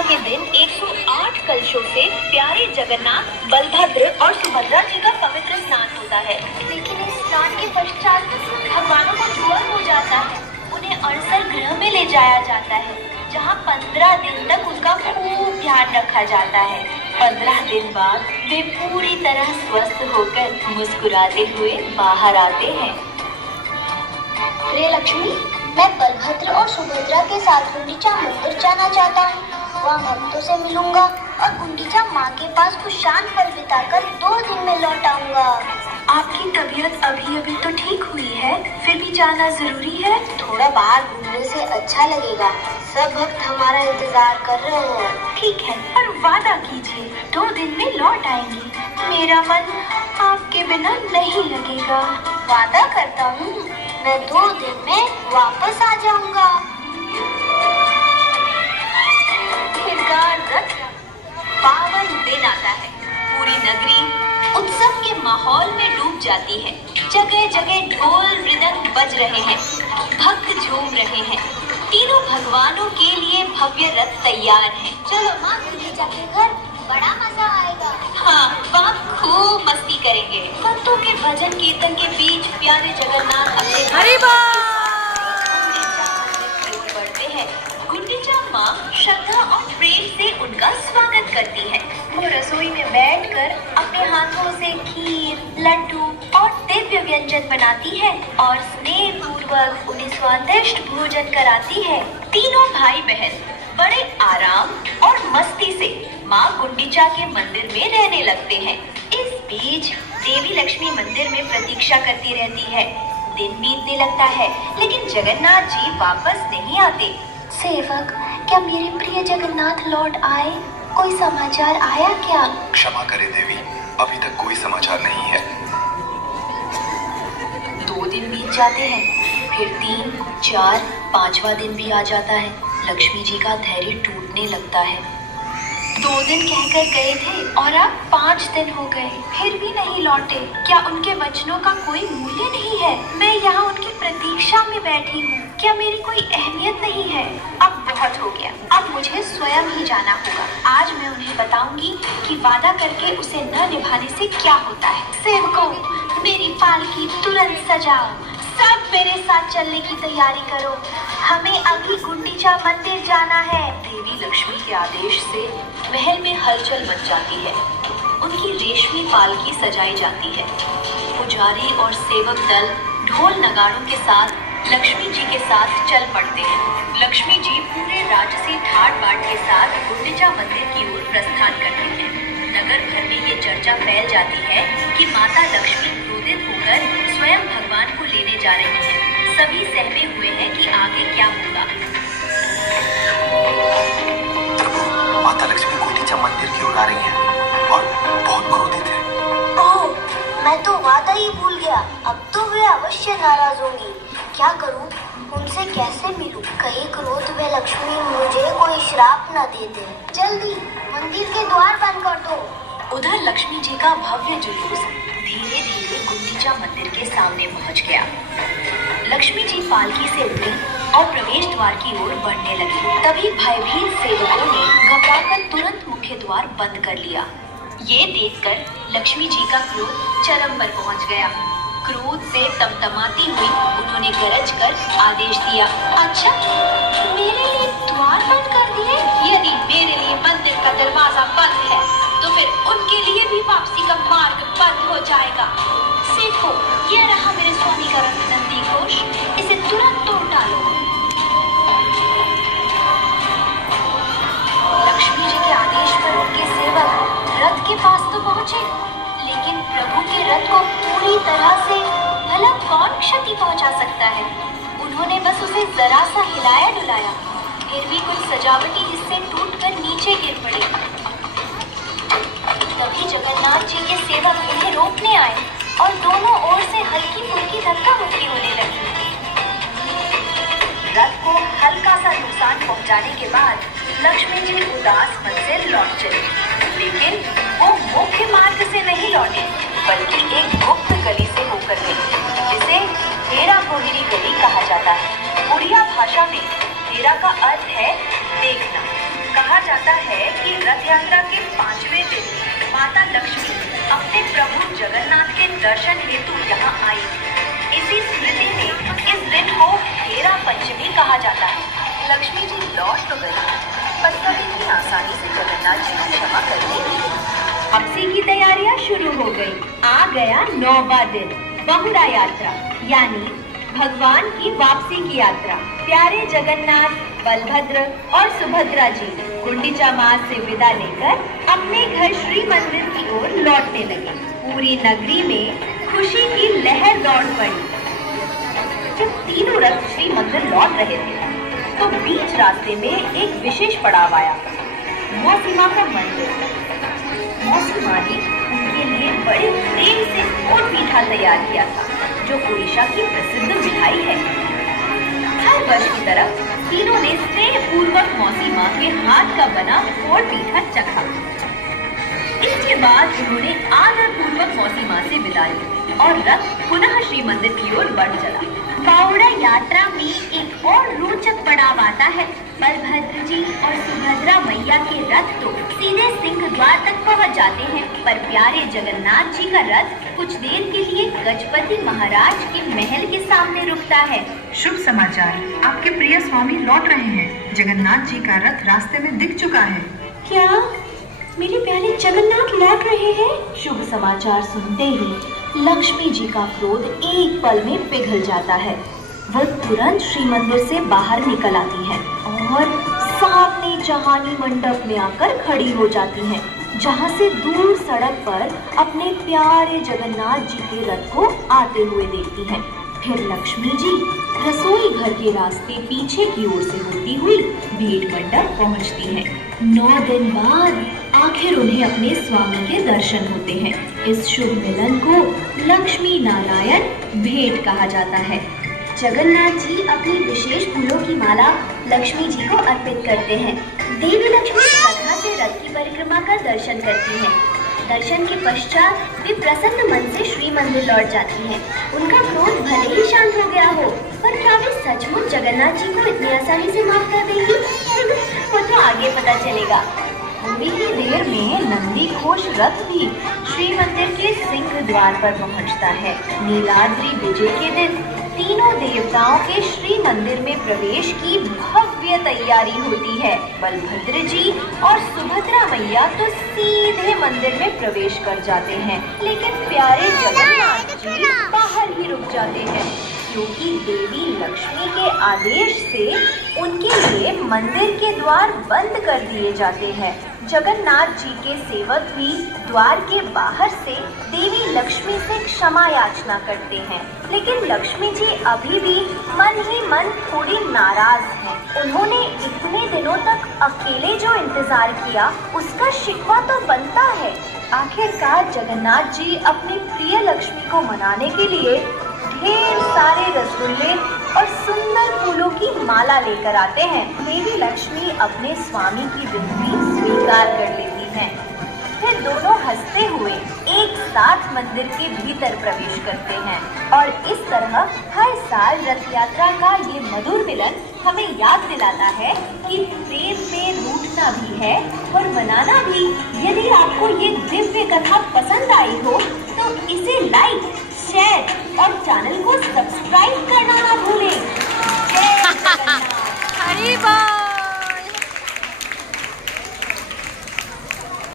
पूर्णिमा के दिन 108 कलशों से प्यारे जगन्नाथ, बलभद्र और सुभद्रा जी का पवित्र स्नान होता है। लेकिन इस स्नान के पश्चात भगवानों को ज्वर हो जाता है। उन्हें अणसर गृह में ले जाया जाता है, जहाँ 15 दिन तक उनका खूब ध्यान रखा जाता है। 15 दिन बाद वे पूरी तरह स्वस्थ होकर मुस्कुराते हुए बाहर आते हैं। प्रिय लक्ष्मी, मैं बलभद्र और सुभद्रा के साथ गुंडीचा मंदिर जाना चाहता हूँ। वहाँ भक्तों से मिलूंगा और गुंडीचा माँ के पास कुछ शांत पल बिताकर 2 दिन में लौट आऊंगा। आपकी तबीयत अभी तो ठीक हुई है, फिर भी जाना जरूरी है। थोड़ा बाहर घूमने से अच्छा लगेगा। सब भक्त हमारा इंतजार कर रहे हैं। ठीक है, पर वादा कीजिए 2 दिन में लौट आएंगे। मेरा मन आपके बिना नहीं लगेगा। वादा करता हूँ, मैं 2 दिन में वापस आ जाऊंगा। रथ पावन दिन आता है। पूरी नगरी उत्सव के माहौल में डूब जाती है। जगह जगह ढोल मृदंग बज रहे हैं, भक्त झूम रहे हैं। तीनों भगवानों के लिए भव्य रथ तैयार है। चलो माँ, गुंडीचा के घर बड़ा मजा आएगा। हाँ, वहाँ खूब मस्ती करेंगे। भक्तों के भजन कीर्तन के बीच प्यारे जगन्नाथ अपने बढ़ते हैं। गुंडीचा माँ श्रद्धा और प्रेम से उनका स्वागत करती है। वो रसोई में बैठकर अपने हाथों से खीर, लड्डू और दिव्य व्यंजन बनाती है और स्नेह पूर्वक उन्हें स्वादिष्ट भोजन कराती है। तीनों भाई बहन बड़े आराम और मस्ती से माँ गुंडीचा के मंदिर में रहने लगते हैं। इस बीच देवी लक्ष्मी मंदिर में प्रतीक्षा करती रहती है। दिन बीतने लगता है, लेकिन जगन्नाथ जी वापस नहीं आते। सेवक, क्या मेरे प्रिय जगन्नाथ लौट आए? कोई समाचार आया क्या? क्षमा करे देवी, अभी तक कोई समाचार नहीं है। 2 दिन बीत जाते हैं, फिर 3, 4, 5वां दिन भी आ जाता है। लक्ष्मी जी का धैर्य टूटने लगता है। 2 दिन कहकर गए थे और अब 5 दिन हो गए, फिर भी नहीं लौटे। क्या उनके वचनों का कोई मूल्य नहीं है? मैं यहाँ उनकी प्रतीक्षा में बैठी हूँ। क्या मेरी कोई अहमियत नहीं है? अब बहुत हो गया, अब मुझे स्वयं ही जाना होगा। आज मैं उन्हें बताऊंगी कि वादा करके उसे न निभाने से क्या होता है। सेवकों, मेरी पालकी तुरंत सजाओ। सब मेरे साथ चलने की तैयारी करो। हमें अभी गुंडीचा मंदिर जाना है। देवी लक्ष्मी के आदेश से महल में हलचल मच जाती है। उनकी रेशमी पालकी सजाई जाती है। पुजारी और सेवक दल ढोल नगाड़ों के साथ लक्ष्मी जी के साथ चल पड़ते हैं। लक्ष्मी जी पूरे राजसी ठाट बाट के साथ गुंडीचा मंदिर की ओर प्रस्थान करते हैं। नगर भर में ये चर्चा फैल जाती है कि माता लक्ष्मी क्रोधित होकर स्वयं भगवान को लेने जा रही हैं। सभी सहमे हुए हैं कि आगे क्या होगा। माता लक्ष्मी गुंडीचा मंदिर की ओर आ रही है और बहुत क्रोधित है। ओह, मैं तो वादा ही भूल गया। अब तो वे अवश्य नाराज होंगी। क्या करूं? उनसे कैसे मिलूं? कहीं क्रोध में लक्ष्मी मुझे कोई श्राप न दे दे। जल्दी मंदिर के द्वार बंद कर दो। उधर लक्ष्मी जी का भव्य जुलूस धीरे धीरे गुंडीचा मंदिर के सामने पहुंच गया। लक्ष्मी जी पालकी से उतरी और प्रवेश द्वार की ओर बढ़ने लगी। तभी भयभीत सेवकों ने घबराकर तुरंत मुख्य द्वार बंद कर लिया। ये देखकर लक्ष्मी जी का क्रोध चरम पर पहुंच गया। क्रोध से तमतमाती हुई उन्होंने गरज कर आदेश दिया, अच्छा, मेरे लिए द्वार बंद कर दिए? यदि मेरे लिए मंदिर का दरवाजा बंद है, तो फिर उनके लिए भी वापसी का मार्ग बंद हो जाएगा। देखो, ये रहा मेरे स्वामी का रत्ननंदी घोष, इसे तुरंत तोड़ डालो। लक्ष्मी जी के आदेश पर उनके सेवक रथ के पास तो पहुंचे, लेकिन प्रभु के रथ को पूरी तरह से भला कौन क्षति पहुंचा सकता है? उन्होंने बस उसे जरा सा हिलाया डुलाया, फिर भी कुछ सजावटी हिस्से टूटकर नीचे गिर पड़े। तभी जगन्नाथ जी के सेवक उन्हें रोकने आए और दोनों ओर से हल्की फुल्की धक्का मुक्की होने लगी। रथ को हल्का सा नुकसान पहुंचाने के बाद लक्ष्मी जी उदास मन से लौट चली, लेकिन वो मुख्य मार्ग से नहीं लौटी, बल्कि एक गुप्त गली से होकर गई, जिसे हेरा कोहिरी गली कहा जाता है। उड़िया भाषा में हेरा का अर्थ है देखना। कहा जाता बताता है कि रथ यात्रा के 5वें दिन माता लक्ष्मी अपने प्रभु जगन्नाथ के दर्शन हेतु यहाँ आई। इसी स्मृति में इस दिन को हेरा पंचमी कहा जाता है। लक्ष्मी जी लौट तो गई, पर कभी भी आसानी से जगन्नाथ जी को क्षमा कर दी। वापसी की तैयारियां शुरू हो गई। आ गया 9वां दिन, बहुड़ा यात्रा यानी भगवान की वापसी की यात्रा। प्यारे जगन्नाथ, बलभद्र और सुभद्रा जी गुंडीचा माँ से विदा लेकर अपने घर श्री मंदिर की ओर लौटने लगे। पूरी नगरी में खुशी की लहर दौड़ पड़ी। जब तीनों रथ श्री मंदिर लौट रहे थे तो बीच रास्ते में एक विशेष पड़ाव आया, मौसी माँ का मंदिर। मौसी माँ ने उनके लिए बड़े प्रेम से फोड़ मीठा तैयार किया था, जो उड़ीसा की प्रसिद्ध मिठाई है। हर वर्ष की तरह तीनों ने स्नेह पूर्वक मौसी माँ के हाथ का बना फोड़ मीठा चखा। इसके बाद उन्होंने आदर पूर्वक मौसी माँ से विदा ली और रथ पुनः श्री मंदिर की ओर बढ़ चला। बावड़ा यात्रा में एक और रोचक पड़ाव आता है। बलभद्र जी और सुभद्रा मैया के रथ तो सीधे सिंह द्वार तक पहुंच जाते हैं, पर प्यारे जगन्नाथ जी का रथ कुछ देर के लिए गजपति महाराज के महल के सामने रुकता है। शुभ समाचार, आपके प्रिय स्वामी लौट रहे हैं। जगन्नाथ जी का रथ रास्ते में दिख चुका है। क्या मेरे प्यारे जगन्नाथ लौट रहे हैं? शुभ समाचार सुनते ही लक्ष्मी जी का क्रोध एक पल में पिघल जाता है। वह तुरंत श्री मंदिर से बाहर निकल आती है और सामने जहानी मंडप में आकर खड़ी हो जाती हैं, जहां से दूर सड़क पर अपने प्यारे जगन्नाथ जी के रथ को आते हुए देखती हैं। फिर लक्ष्मी जी रसोई घर के रास्ते पीछे की ओर से होती हुई भेंट मंडप पहुंचती हैं। 9 दिन बाद आखिर उन्हें अपने स्वामी के दर्शन होते हैं। इस शुभ मिलन को लक्ष्मी नारायण भेंट कहा जाता है। जगन्नाथ जी अपनी विशेष फूलों की माला लक्ष्मी जी को अर्पित करते हैं। देवी लक्ष्मी श्रद्धा से रथ की परिक्रमा का दर्शन करती हैं। दर्शन के पश्चात वे प्रसन्न मन से श्री मंदिर लौट जाती हैं। उनका क्रोध भले ही शांत हो गया हो, पर क्या वे सचमुच जगन्नाथ जी को इतनी आसानी से माफ कर देंगी? वो तो आगे पता चलेगा। थोड़ी ही देर में नंदी घोष रथ भी श्री मंदिर के सिंह द्वार पर पहुंचता है। नीलाद्रि विजय के दिन तीनों देवताओं के श्री मंदिर में प्रवेश की भव्य तैयारी होती है। बलभद्र जी और सुभद्रा मैया तो सीधे मंदिर में प्रवेश कर जाते हैं, लेकिन प्यारे जगन्नाथ जी बाहर ही रुक जाते हैं, क्योंकि देवी लक्ष्मी के आदेश से उनके लिए मंदिर के द्वार बंद कर दिए जाते हैं। जगन्नाथ जी के सेवक भी द्वार के बाहर से देवी लक्ष्मी से क्षमा याचना करते हैं, लेकिन लक्ष्मी जी अभी भी मन ही मन थोड़ी नाराज हैं। उन्होंने इतने दिनों तक अकेले जो इंतजार किया, उसका शिकवा तो बनता है। आखिरकार जगन्नाथ जी अपनी प्रिय लक्ष्मी को मनाने के लिए ढेर सारे रसगुल्ले और सुंदर फूलों की माला लेकर आते हैं। देवी लक्ष्मी अपने स्वामी की विनती स्वीकार कर लेती हैं। फिर दोनों हंसते हुए एक साथ मंदिर के भीतर प्रवेश करते हैं और इस तरह हर साल रथ यात्रा का ये मधुर मिलन हमें याद दिलाता है कि प्रेम में रूठना भी है और मनाना भी। यदि आपको ये दिव्य कथा पसंद आई हो तो इसे लाइक, शेयर और चैनल को सब्सक्राइब करना ना भूलें। जय जगन्नाथ। हरी बोल।